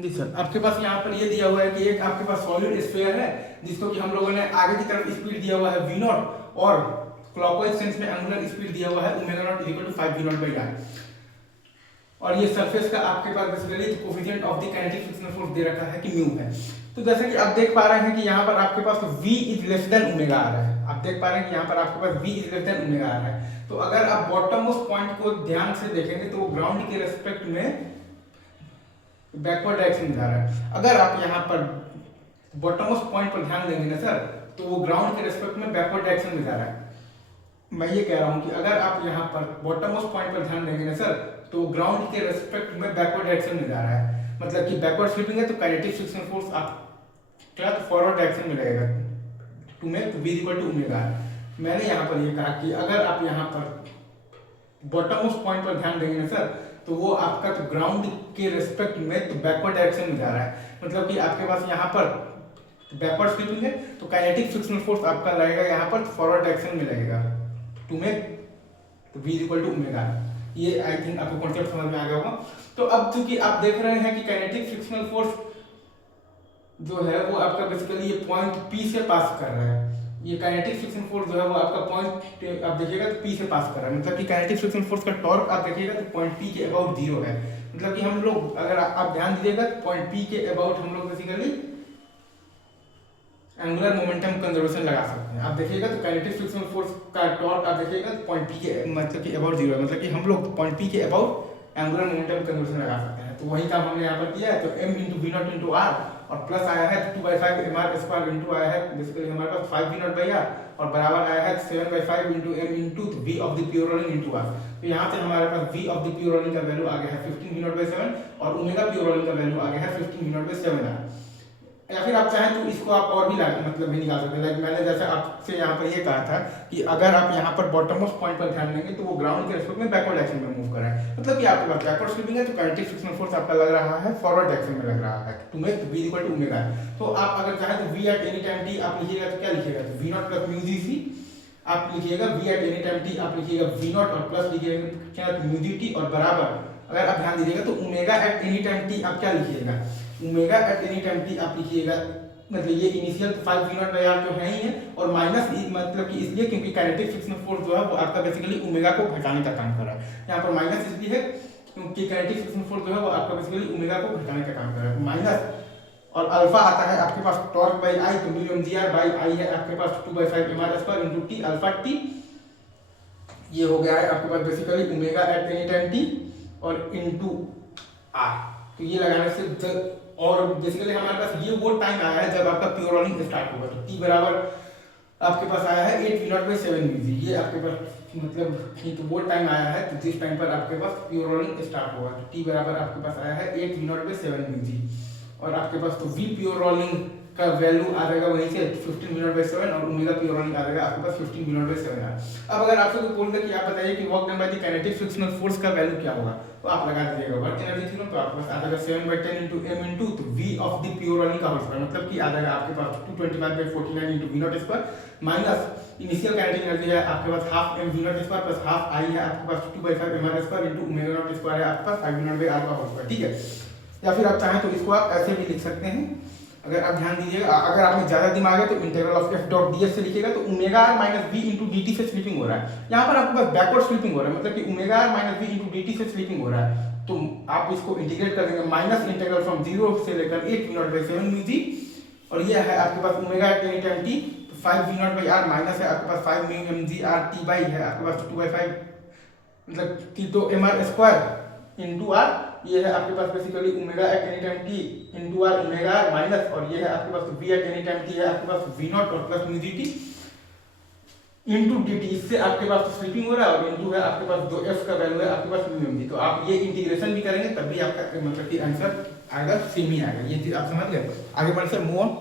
जी sir, आपके पास यहाँ पर ये दिया हुआ है कि एक आपके पास सॉलिड स्फीयर है जिसको कि हम लोगों ने आगे की तरफ स्पीड दिया हुआ है v नॉट और क्लॉकवाइज सेंस में एंगुलर स्पीड दिया हुआ है omega not equal to 5 v not by R. और ये सरफेस का आपके पास basically coefficient of the kinetic frictional force दे रखा है कि म्यू है। तो जैसे कि आप देख पा रहे हैं कि यहाँ पर आपके पास v is less than omega R है। आप देख पा रहे हैं कि यहाँ पर आपके पास v is less than omega R है। तो अगर आप बॉटम मोस्ट पॉइंट को ध्यान से देखेंगे तो वो ग्राउंड के रेस्पेक्ट में बैकवर्ड डायरेक्शन में जा रहा है। अगर आप यहाँ पर बॉटम मोस्ट पॉइंट पर ध्यान देंगे ना सर, तो वो ग्राउंड के रेस्पेक्ट में बैकवर्ड डायरेक्शन में जा रहा है। मैं ये कह रहा हूँ कि अगर आप यहाँ पर बॉटम मोस्ट पॉइंट पर ध्यान देंगे ना सर, तो ग्राउंड के रेस्पेक्ट में बैकवर्ड डायरेक्शन में जा रहा है। मतलब कि बैकवर्ड स्वीपिंग है तो काइनेटिक फ्रिक्शन फोर्स आप क्या फॉरवर्ड डायरेक्शन में लगेगा to make v equal to omega. मैंने यहाँ पर ये कहा कि अगर आप यहाँ पर बॉटम मोस्ट पॉइंट पर ध्यान देंगे ना सर, तो वो आपका तो ग्राउंड के रेस्पेक्ट में तो बैकवर्ड डायरेक्शन में जा रहा है। मतलब कि आपके पास यहाँ पर बैकवर्ड स्वीपिंग है तो काइनेटिक फ्रिक्शनल फोर्स आपका लगेगा यहाँ पर फॉरवर्ड डायरेक्शन में लगेगा to make v equal to omega. ये आई थिंक आपको कॉन्सेप्ट समझ में आ गया होगा। तो अब चूंकि आप देख रहे हैं कि काइनेटिक फ्रिक्शनल फोर्स जो है वो आपका बेसिकली ये पॉइंट P से पास कर रहा है। ये काइनेटिक फ्रिक्शन फोर्स जो है वो आपका पॉइंट आप देखिएगा तो P से पास कर रहा है। मतलब कि काइनेटिक फ्रिक्शन फोर्स का टॉर्क आप देखिएगा तो पॉइंट P के अबाउट 0 है। मतलब कि हम लोग अगर आप ध्यान दीजिएगा तो पॉइंट P के अबाउट हम लोग बेसिकली एंगुलर मोमेंटम कंजर्वेशन लगा सकते हैं। आप देखिएगा तो काइनेटिक फ्रिक्शन फोर्स का टॉर्क आप देखिएगा तो पॉइंट P के मतलब कि अबाउट 0 है। मतलब कि हम लोग पॉइंट P के अबाउट एंगुलर मोमेंटम कंजर्वेशन लगा सकते हैं। तो वही काम हमने यहाँ पर किया है। तो m into v naught into R और प्लस आया है 2/5 mr स्क्वायर इंटू आया है बेसिकली हमारे पास 5 v नॉट बाई आर और बराबर आया है 7/5 into m into v of the pure rolling into R. तो यहाँ से हमारे पास v of the pure rolling का वैल्यू आ गया है 15 v नॉट बाई 7 और ओमेगा प्योर रोलिंग का वैल्यू आ गया है 15 v नॉट बाई 7 आर। या फिर आप चाहें तो इसको आप और भी मतलब भी निकाल सकते हैं। लाइक मैंने जैसे आपसे यहाँ पर ये कहा था कि अगर आप यहाँ पर बॉटम मोस्ट पॉइंट पर ध्यान देंगे तो वो ग्राउंड के रेस्पेक्ट में बैकवर्ड डायरेक्शन में मूव कर रहा है। मतलब कि आपके पास बैकवर्ड स्वीपिंग है तो काइनेटिक फ्रिक्शनल फोर्स आपका लग रहा है फॉरवर्ड डायरेक्शन में लग रहा है to make v equal to omega. तो आप अगर चाहें तो v at any time t आप लिखिएगा तो क्या लिखिएगा तो v naught plus mu g आप लिखिएगा v at any time t आप लिखिएगा v नॉट और प्लस लिखिएगा क्या म्यू gt और बराबर अगर आप ध्यान दीजिएगा तो omega at any time t आप क्या लिखिएगा omega at any time t आप लिखिएगा मतलब ये initial 5 v not by R तो है ही है और माइनस मतलब कि इसलिए क्योंकि काइनेटिक फ्रिक्शनल फोर्स जो है वो आपका बेसिकली ओमेगा को घटाने का काम कर रहा है। यहाँ पर माइनस इसलिए है क्योंकि काइनेटिक फ्रिक्शनल फोर्स जो है वो आपका बेसिकली ओमेगा को घटाने का काम कर रहा है। माइनस और अल्फा आता है आपके पास टॉर्क बाई आई तो म्यू mgr बाई आई है आपके पास 2/5 mr square into t alpha t। ये हो गया है आपके पास basically omega at any time t और इनटू r। तो ये लगाने से और बेसिकली हमारे पास ये वो टाइम आया है जब आपका प्योर रोलिंग स्टार्ट होगा। तो t बराबर आपके पास आया है 8 v नॉट बाई 7 vg। ये आपके पास मतलब तो वो टाइम आया है तो जिस टाइम पर आपके पास प्योर रोलिंग स्टार्ट होगा। तो t बराबर आपके पास आया है 8 v नॉट बाई 7 vg और आपके पास तो v प्योर रोलिंग का वैल्यू आ जाएगा वहीं से 15 v नॉट बाई 7 और ओमेगा प्योर रोलिंग आ जाएगा आपके पास 15 v नॉट बाई 7 है। अब अगर आपसे कोई बोल दे कि आप बताइए कि work done by the kinetic frictional force का वैल्यू क्या होगा तो आप लगा दीजिएगा वर्क एनर्जी थी तो आपके पास आ जाएगा 7/10 इनटू m इनटू तो v of the pure rolling का होल स्क्वायर मतलब कि आ जाएगा आपके पास 225/49 into v not square minus initial kinetic energy है आपके पास half m v not square plus half i है आपके पास 2/5 mr square into omega not square है आपके पास 5 v नॉट बाई r का होल स्क्वायर। ठीक है, या फिर आप चाहें तो इसको आप ऐसे भी लिख सकते हैं। अगर आप ध्यान दीजिएगा अगर आप में ज्यादा दिमाग है तो integral of f dot ds से लिखिएगा तो omega r minus v into dt से स्वीपिंग हो रहा है। यहाँ पर आपके पास बैकवर्ड स्वीपिंग हो रहा है मतलब कि omega r minus v into dt से स्वीपिंग हो रहा है। तो आप इसको इंटीग्रेट कर देंगे माइनस इंटीग्रल फ्रॉम 0 से लेकर 8 v नॉट बाई 7 vg और ये है आपके पास omega at any time t 5 v not by r minus है आपके पास 5 mu mg r t by है आपके पास 2/5 मतलब कि तो mr स्क्वायर इनटू r ये है आपके पास basically omega at any time t into r omega r minus और ये है आपके पास v at any time t है आपके पास v नॉट और plus mu gt into dt। इससे आपके पास तो स्वीपिंग हो रहा है और इनटू है आपके पास जो f का वैल्यू है आपके पास म्यू mg। तो आप ये इंटीग्रेशन भी करेंगे तब भी आपका मतलब कि आंसर आएगा सेम ही आएगा। ये चीज आप समझ गए। आगे बढ़ते हैं मूव ऑन।